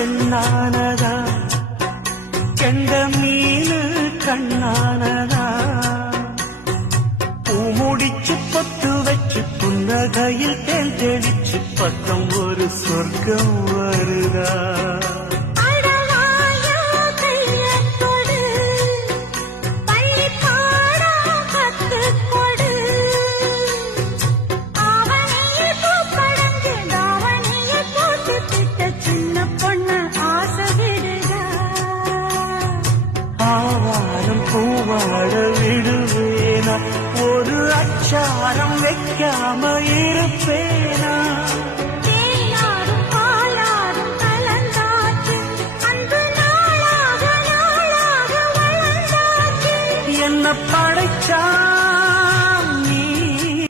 பெண்ணானதா கெண்ட மீனு கண்ணானதா பூமுடிச்சு பொட்டு வச்சு புன்னகையில் தேன் தெளிச்சு பக்கம் ஒரு சொர்க்கம் வருதா பூவாட விடுவேனா ஒரு அச்சாரம் வைக்காம இருப்பேனா என்ன படைச்சா